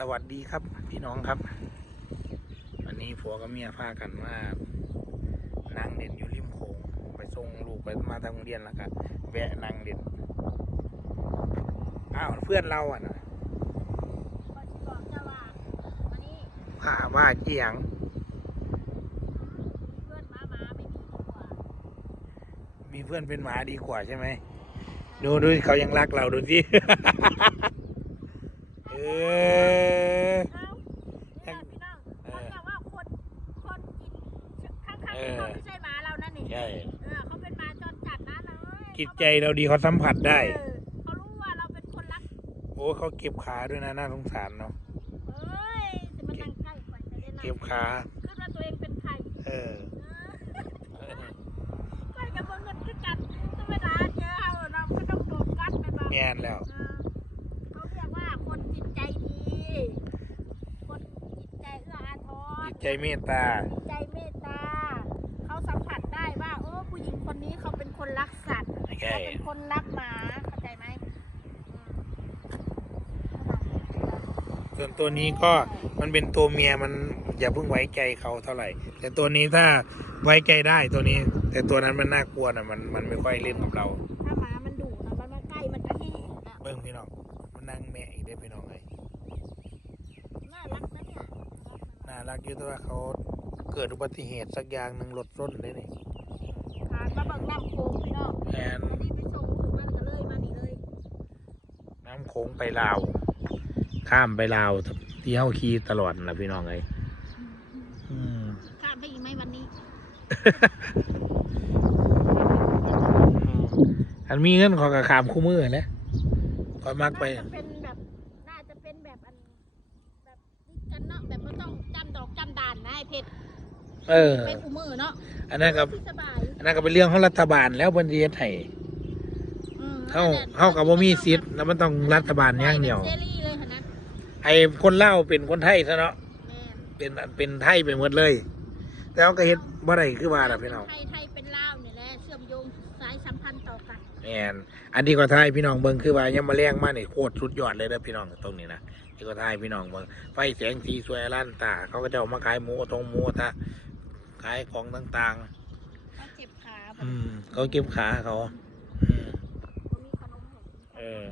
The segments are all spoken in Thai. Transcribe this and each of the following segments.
สวัสดีครับพี่น้องครับ วันนี้ผัวกับเมียพากันมานั่งเด่นอยู่ริมโขงไปส่งลูกไปมาทางโรงเรียนแล้วก็แวะนั่งเด่นอ้าวเพื่อนเราอะนะก็สิบอกเจ้าว่าวันนี้พาว่าเจียงเพื่อนมามาไม่มีดีกว่ามีเพื่อนเป็นหมาดีกว่าใช่ไหมดูดูเขายังรักเราดูสิเใจเราดีเขาสัมผัสได้ เออเขารู้ว่าเราเป็นคนรัก โอ้เขาเก็บขาด้วยนะน่าสงสารเนาะเอ้ยจะมานั่งใกล้กว่าจะได้นั่งเก็บขาคิดว่าตัวเองเป็นใครเออเออไปกับเงินคือกันธรรมดาเจอเอาเราก็ต้องโดนกัดไปบ้างแง่นแล้ว เออเขาเรียกว่าคนจิตใจดี คนจิตใจเอื้ออาทรจิตใจเมตตาจิตใจเมตตา เขาสัมผัสได้ว่าโอ้ผู้หญิงคนนี้เขาเป็นคนรัก สัตว์โอเคเขาเป็นคนรักหมาเข้าใจไหมอืมส่วนตัวนี้ก็มันเป็นตัวเมียมันอย่าเพิ่งไว้ใจเขาเท่าไหร่ แต่ตัวนี้ถ้าไว้ใจได้ตัวนี้ แต่ตัวนั้นมันน่ากลัวนะมันมันไม่ค่อยเล่นกับเรา ถ้าหมามันดุนะมันมาใกล้มันจะแห่นะเบิ้งพี่น้องมันนั่งแม่อีกได้อพี่น้องเลยน่ารักนะเนี่ยน่ารักอยู่แต่ว่าเขาเกิดอุบัติเหตุสักอย่างหนึ่งรถส้นได้นี่ผ่าน มาเบิ่งน้ำโขงพี่น้องแอนอันนี้ไปส่งลูกมันก็เลยมานี่เลยน้ำโขงไปลาว ข้ามไปลาวที่เฮาขี่ตลอดนะพี่น้องเลยอืมข้ามไปอีกไหมวันนี้อันมีเงินเขอกระขามคู่มือแหละคอยมักไปน่าจะเป็น เออ ไปคู่มือเนาะอันนั้นกับที่สบายอันนั้นก็เป็นเรื่องของรัฐบาลแล้วเพิ่นสิเฮ็ดให้อืมเฮาเฮากับบ่มีสิทธิ์แล้วมันต้องรัฐบาลอย่างเดียวเซรีเลยค่ะนะไอ้คนลาวเป็นคนไทยซะเนาะแม่เป็นเป็นไทยไปหมดเลย แต่เขาก็เฮ็ดบ่ได้คือว่าล่ะพี่น้อง ไทยไทยเป็นลาวเนี่ยแหละเชื่อมโยงสายสัมพันธ์ต่อกันแม่นอันที่ก็ไทยพี่น้องเบิ่งคือว่ายังมาแรงมานี่โคตรสุดยอดเลยเด้อพี่น้องตรงนี้นะที่ก็ไทยพี่น้องเบิ่งไฟแสงสีสวยอลันตาเขาก็จะเอามาขายหมูทงหมูทะ ขายของต่างเขาเจ็บขาๆแบบอืมเขาเก็บขาเขาอืมเขามีขนมให้เออ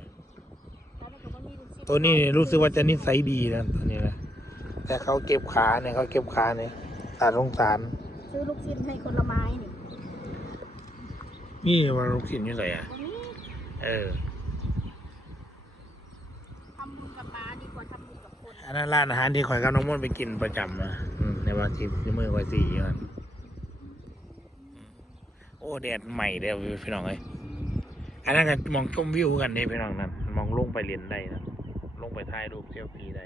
แล้วมันก็บ่มีลูกศิษย์ตัวนี้รู้สึกว่าจะนิสัยดีนะตัวนี้นะแต่เขาเก็บขาเนี่ยเขาเก็บขาเนี่ยตาสงสารซื้อลูกชิ้นให้คนละไม้นี่นี่มันลูกศิษย์นี่ไงอะวันนี้เออทำบุญกับหมาดีกว่าทำบุญกับคนอันนั้นร้านอาหารที่ข่อยกับน้องม่อนไปกินประจำนะอืม ในวันที่ที่มือวันสี่มันโอ้แดดใหม่เด้อพี่น้องเอ้ยอันนั้นก็มองชมวิวกันนี่พี่น้องนั่นมองลงไปเรียนได้นะลงไปถ่ายรูปเซลฟี่ได้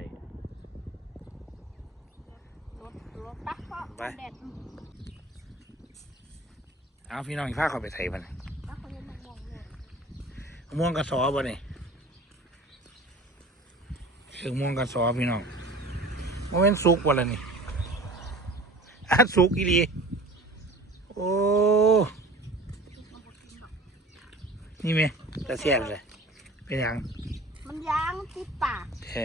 รถรถปักเพราะไปแดดเอาพี่น้องอีกพาเขาไปไทยมันปักเขาเลยมามองเลยมะม่วงกระสอบ่นี่คือม่วงกระสอพี่น้องมันเป็นสุกว่ะล่ะนี่ อะสุกอีดีโอ้มันบ่กินหรอกนี่ไหมจะเสียบเลยเป็นหยังมันยางติดปากแท้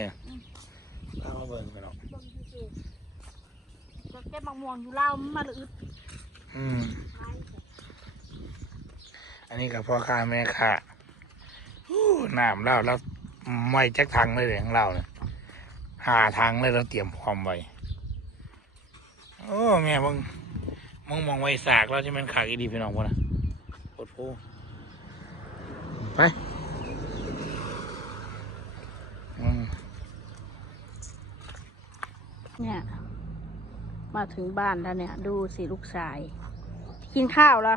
เอามาเบิ่งพี่น้องเบิ่งซื่อๆก็แก้มะม่วงอยู่เล่าวมันมาเลยอึดอืมไปอันนี้กับพ่อค้าแม่ค้าฮู้น้ำเล่าแล้วไม่จักทางเลยเลยของเราเนี่ยหาทางเลยเราเตรียมพร้อมไว้ โอ้แม่มึงมึงมองไว้สากแล้วใช่ไหมนขากอีดีพี่น้องพวกนะปวดพูไปเนี่ย มาถึงบ้านแล้วเนี่ย ดูสิลูกชาย กินข้าวเหรอ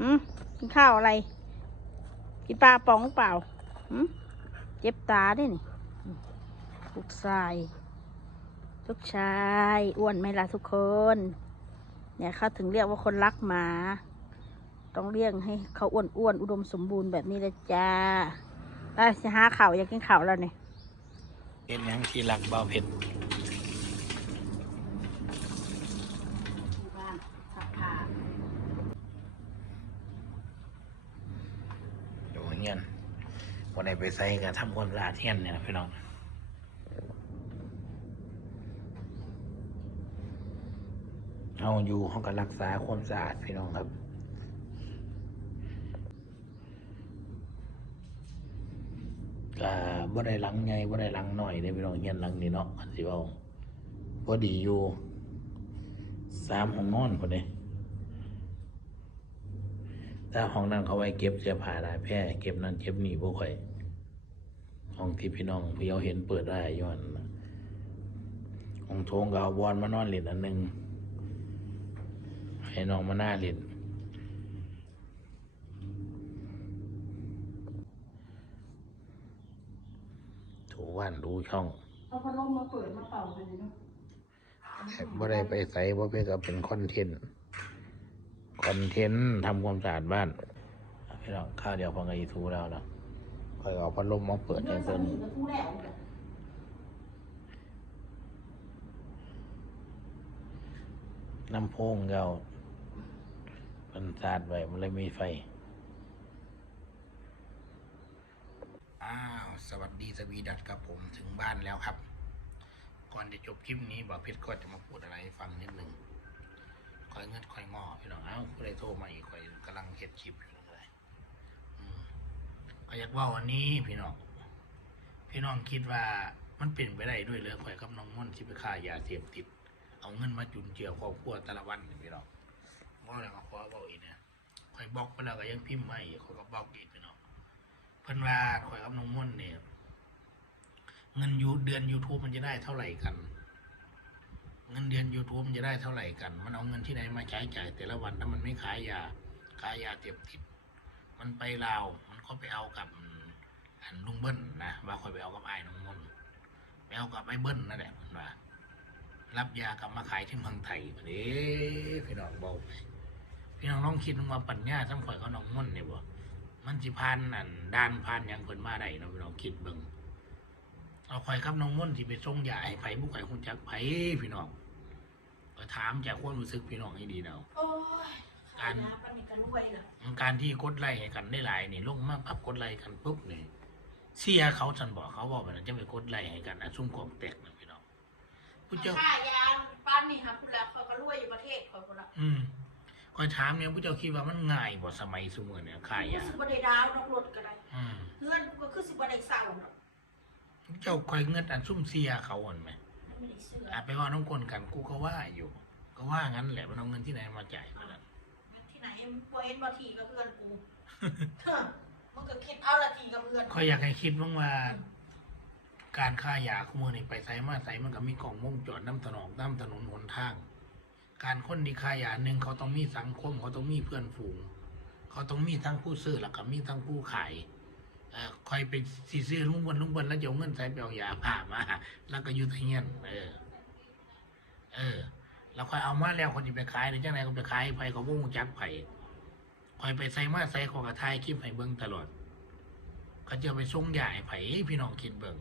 อืมกินข้าวอะไร กินปลาปองเปล่าอืมเจ็บตาด้วยนี่ลูกชาย ลูกชายอ้วนไหมล่ะทุกคน เนี่ยเขาถึงเรียกว่าคนรักหมา ต้องเลี้ยงให้เขาอ้วนอ้วนอุดมสมบูรณ์แบบนี้ลยจ้าได้สิหาข่าวอยากกินข่าวแล้วเนี่ยเป็นยังที่หลักเบาเผ็ดบ้านสักผ้าอยู่เงี้ยวันไหนไปใส่กับทำความสะอาดเงี้ยเนี่ยพี่น้อง เฮาอยู่เฮาก็รักษาความสะอาดพี่น้องครับ ก็บ่ได้หลังใหญ่บ่ได้หลังหน้อยเด้พี่น้องเฮียนหลังนี่เนาะสิเว้าพอดีอยู่สามห้องนอนพุ่นเด้แต่ห้องนั้นเขาไว้เก็บเสื้อผ้าได้แพร่เก็บนั่นเก็บนี่บ่ค่อยห้องที่พี่น้องพี่เอาเห็นเปิดได้ย้อนห้องโถงก็เอาบอลมานอนเล่นอันหนึ่ง ให้น้องมาหน้าเล่นถูวันดูช่องเอาพัดลมมาเปิดมาเป่าเลยเนาะบ่ได้ไปใส่บ่เพื่อก็เป็นคอนเทนต์คอนเทนต์ทำความสะอาดบ้านพี่น้องข้าวเดียวพอกับอีทูแล้วนะคอยเอาพัดลมมาเปิดให้เพื่อนสเพิ่นนิทก็ทู่แล้วน้ำโพงเกามัน สาดไว้มันเลยมีไฟ อ้าว สวัสดีสวีดัตครับผมถึงบ้านแล้วครับ ก่อนจะจบคลิปนี้บอกเพชรก็จะมาพูดอะไรฟังนิดหนึ่งคอยเงินคอยงอพี่น้องเอ้าผู้ใดโทรมาอีกคอยกำลังเฮ็ดคลิปอยู่เลยก็อยากว่าวันนี้พี่น้อง พี่น้องคิดว่ามันเป็นไปได้ด้วยเลยคอยกับน้องม่อนที่ไปฆ่ายาเสพติด เอาเงินมาจุนเจือครอบครัวแต่ละวันพี่น้อง บ่แล้วก็ขอบอกอีกเนี่ยคอยบล็อกไปแล้วก็ยังพิมพ์มาอีกคอยก็บล็อกอีกพี่น้องเพิ่นว่าคอยกับน้องม่นเนี่ยเงินยูเดือน YouTube มันจะได้เท่าไหร่กัน เงินเดือน YouTube มันจะได้เท่าไหร่กัน มันเอาเงินที่ไหนมาใช้จ่ายแต่ละวันถ้ามันไม่ขายยาขายยาเสพติด มันไปลาวมันก็ไปเอากับอันลุงเบิ้ลนะว่าคอยไปเอากับไอ้น้องมนไปเอากับไอ้เบิ้ลนั่นแหละมันว่ารับยากลับมาขายที่เมืองไทยเด้พี่น้องเบาไป พี่น้องลองคิดว่าปัญญาทั้งข่อยกับน้องมนต์เนี่ยบ่มันสิพานอันด้านพานหยังเพิ่นมาได้เนาะพี่น้องคิดเบิ่งเอาข่อยกับน้องม่นที่ไปส่งยาให้ไผบุกไข่คุณจักไผพี่น้องก็ถามจากความรู้สึกพี่น้องให้ดีเนาะโอ้ยการขยปันนี่กันรวยเลยการที่กดไล่ให้กันได้หลายนี่ลงมาปรับกดไล่กันปุ๊บนี่เสียเขาฉันบอกเขาบอกว่าจะไปกดไล่ให้กันอาซุ่มกองแตกนะพี่น้องผู้เจ้าค่ายาป้านนี่ครับคุณแล้วเขาก็รวยอยู่ประเทศเขาคนละอืมค อยถามเนี่ยผู้เจ้าคิดว่ามันง่ายบ่สมัยสมัยเนี่ยขายรู้ยาสึกว่าได้ดาวดอกรถก็ได้อืมเพื่อนก็คือสิบ่ได้เศร้าดอกเจ้าคอยเงินอันซุ่มเสียเขาอ่อนไหมมันไม่ได้เสื้ออาไปว่าน้องคนกันกูก็ว่าอยู่ ก็ว่างั้นแหละมันเอาเงินที่ไหนมาจ่ายมันนั้นที่ไหนบ่เห็นบ่ทีกับเพื่อนกูเฮ้อมันก็คิดเอาละทีกับเพื่อนคอยอยากให้คิดบ้างว่า การฆ่ายาขโมยนี่ไปไสมาไสมันก็มีกล่องวงจรน้ำถนนน้ำถนนหนทาง การค้นที่ฆ่ายาหนึ่งเขาต้องมีสังคม เขาต้องมีเพื่อนฝูง เขาต้องมีทั้งผู้ซื้อแล้วก็มีทั้งผู้ขายเออคอยไปสีซื้อลุงบนลุงบนแล้วจะเอาเงินใส่ไปเอายาผ่ามาแล้วก็อยุทธเงี้ยนเออ เออ แล้วคอยเอามาแล้วคนที่ไปขายหรือจังไหนก็ไปขายไผเขาบ่งจักไผ่คอยไปใส่มาใส่ของกระทายคลิปให้เบิ่งตลอดเขาจะไปส่งยาให้ไผ่พี่น้องคิดเบิ่ง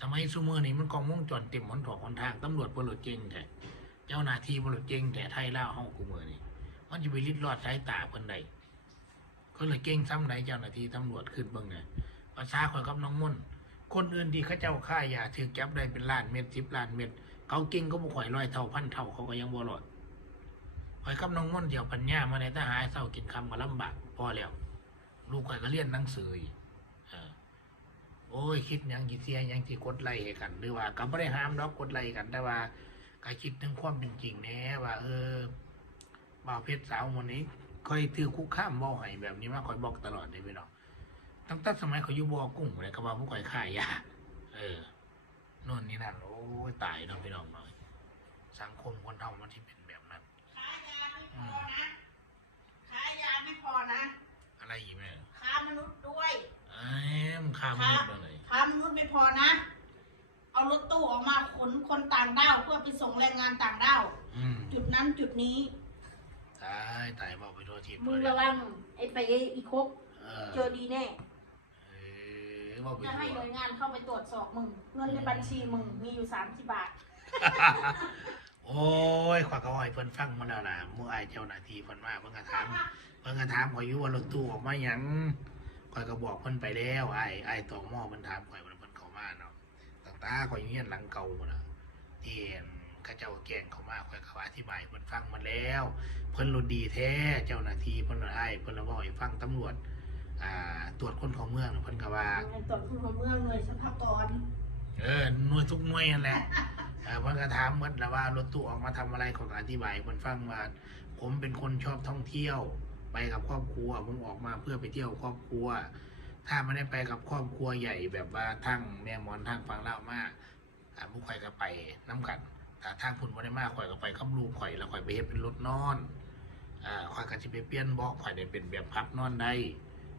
สมัยซูเมอร์นี่มันกองวงจรเต็มหนถอกหนทางตำรวจบรถเก่งแต่ เจ้าหน้าที่บรถเก่งแต่ไทยเล่าห้องกูเมือนี่มันจะไปลิดรอดสายตาเพิ่นใดก็เลยเก่งซ้ำไหนเจ้าหน้าที่ตำรวจขึ้นเบิ่งเนี่ยภาษาข่อยกับน้องม่นคนอื่นที่เขาเจ้าค่ายาถือจับได้เป็นล้านเม็ดสิบล้านเม็ดเขาเก่งก็บ่ข่อยร้อยเท่าพันเท่าเขาก็ยังบ่รอดข่อยกับน้องมุ่นเดี๋ยวปัญญามาในทหารเศร้ากินคำก็ลำบากพอแล้วลูกข่อยก็เรียนหนังสืออีกเอโอ้ยคิดยังกี่เสียยังที่กดไล่กัน หรือว่าก็ไม่ได้ห้ามดอกกดไล่กันแต่ว่า ก็คิดถึงความเป็นจริงแน่ว่า เออบ่าวเพชรสาวคนนี้คอยถือคุกข้ามบ่ให้แบบนี้มาคอยบอกตลอดเลยพี่น้องตั้งแต่สมัยเขาอยู่บ่อกุ้งเลยก็ว่าพวกคอยขายยาเออโน่นนี่นั่นโอ้ยตายเนาะพี่น้องเนาะสังคมคนเท่ามันที่เป็นแบบนั้นขายาไม่พอนะขายาไม่พอนะอะไรอีกแม่ค้ามนุษย์ด้วยเอ้ยมันข้ามมืดเลยค้ามนุษย์ไม่พอนะ เอารถตู้ออกมาขนคนต่างด้าวเพื่อไปส่งแรงงานต่างด้าวอืมจุดนั้นจุดนี้ตายตายบอกไปทั่วทีมึงระวังไอ้ไปอีคบเออเจอดีแน่ เออบอกไปจะให้หทั่น่ววยงานเข้าไปตรวจสอบมึงเงินในบัญชีมึงมีอยู่สามสิบบาท โอ้ยขวากระวอยเพิ่นฟังมาแล้วล่ะเมื่อไอายเจ้าหน้าที่เพิ่นมาเพิ่นก็ถามเพิ่นก็ถามข่อยอยู่ว่ารถตู้ออกมาหยังข่อยก็บอกเพิ่นไปแล้วไอ้ไอ้ายตองหม้อเพิ่นถามข่อยว่า ตั้งแตาข่อยอยู่เฮียนหลังเก่าพุ่นน่ะที่ก็เจ้าแกล้งเขามาข่อยเขาอธิบายเพิ่นฟังมาแล้ว เพิ่นรู้ดีแท้เจ้าหน้าที่เพิ่นว่าให้เพิ่นละเว้าให้ฟังตำรวจอ่าตรวจคนเข้าเมืองน่ะเพิ่นก็ว่า ตรวจคนเมืองเลยสภาพกรเออหน่วยทุกหน่วยนั่นแหละเออเพิ่นก็ถามหมดแล้วว่ารถตู้ออกมาทำอะไรขอยก็อธิบายให้เพิ่นฟังว่าผมเป็นคนชอบท่องเที่ยว ไปกับครอบครัวผมออกมาเพื่อไปเที่ยวครอบครัว ถ้าไม่ได้ไปกับครอบครัวใหญ่แบบว่าทั้งแม่หมอนทั้งฟังเล่ามาอ่าผู้ข่อยก็ไปน้ำกันแต่ทางพุ่นบ่ได้มาข่อยก็ไปกับลูกข่อยแล้วข่อยไปเฮ็ดเป็นรถนอนอ่าข่อยก็สิไปเปลี่ยนเบาะข่อยได้เป็นแบบพับนอนได้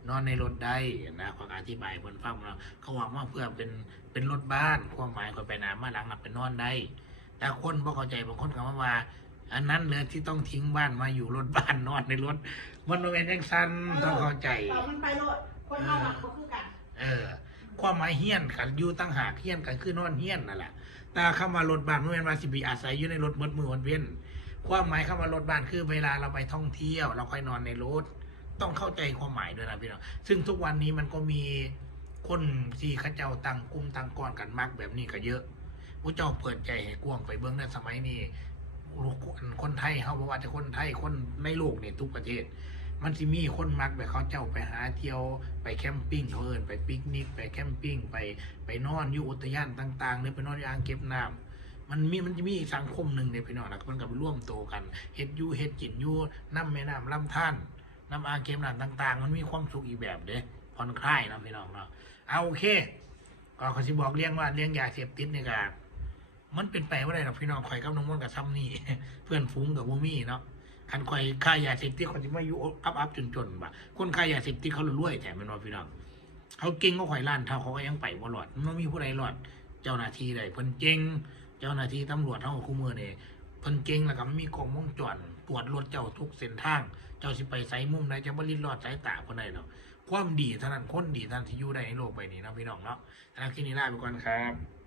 นอนในรถได้นะข่อยก็อธิบายให้เพิ่นฟังว่าเขาว่ามาเพื่อเป็นเป็นรถบ้านความหมายข่อยไปหนามาหลังหนับเป็นนอนได้ แต่คนบ่เข้าใจบางคนก็มาว่า อันนั้นเลยที่ต้องทิ้งบ้านมาอยู่รถบ้านนอนในรถมันบ่แม่นจังซั่นต้องเข้าใจ คนเข้าหลักก็คือกัน เออ ความหมายเฮี้ยนกันอยู่ตั้งหากเฮี้ยนกันคือนอนเฮี้ยนนั่นแหละแต่คำว่ารถบ้านมันเป็นมาสิบีอาศัยอยู่ในรถมืดมือวันเว้นความหมายคำว่ารถบ้านคือเวลาเราไปท่องเที่ยว เราค่อยนอนในรถ ต้องเข้าใจความหมายด้วยนะพี่น้องซึ่งทุกวันนี้มันก็มีคนที่เขาเจ้าตั้งกลุ่มตั้งก้อนกันมากแบบนี้ก็เยอะพระเจ้าเปิดใจให้กว้างไปเบื้องในสมัยนี้ลูกคนคนไทยเขาบอกว่าจะคนไทยคนในโลกเนี่ยทุกประเทศ มันสิมีคนมักแบบเขาเจ้าไปหาเที่ยวไปแคมปิ้งเขาเอินไปปิกนิกไปแคมปิ้งไปไปนอนอยู่อุทยานต่างๆหรือไปนอนอยู่อ่างเก็บน้ำมันมีมันจะมีสังคมหนึ่งเนี่ยพี่น้องนะมันกับร่วมโตกันเฮ็ดยูเฮ็ดกินยู่น้ำแม่น้ำลำท่านน้ำอ่างเก็บน้ำต่าง ๆ มันมีความสุขอีกแบบเด้ผ่อนคลายนะพี่น้องเนาะเอาโอเคก็เขาสิบอกเลี้ยงว่าเลี้ยงยาเสพติดเนี่ยก็มันเป็นไปว่าไรหรอกพี่น้องข่อยกับน้องมนกับซ้ำนี่เพื่อนฟุ้งกับบูมี่เนาะ คันคอยค่ายาเสพติดคนที่มาอยู่อับอับจนจนๆบ่ะคนค่ายาเสพติดเขารวยแต่ม่นว่าพี่น้องเขาเก่งก็ข่อยล้านเท่าเขาก็ยังไปบ่รอดมันบ่มีผู้ใดรอด เจ้าหน้าที่ใดเพิ่นเก่งเจ้าหน้าที่ตำรวจเฮาคู่มือเนี่เพิ่นเก่งแล้วก็มันมีกล้องวงจรตรวจรถเจ้าทุกเส้นทาง เจ้าสิไปไสมุมใดจะบ่ลิ้นรอดสายตาเพิ่นได้ดอกความดีเท่านั้นคนดีเท่านั้นที่อยู่ได้ในโลกใบนี้นะพี่น้องเนาะสำหรับคลิปนี้ลาไปก่อนครับ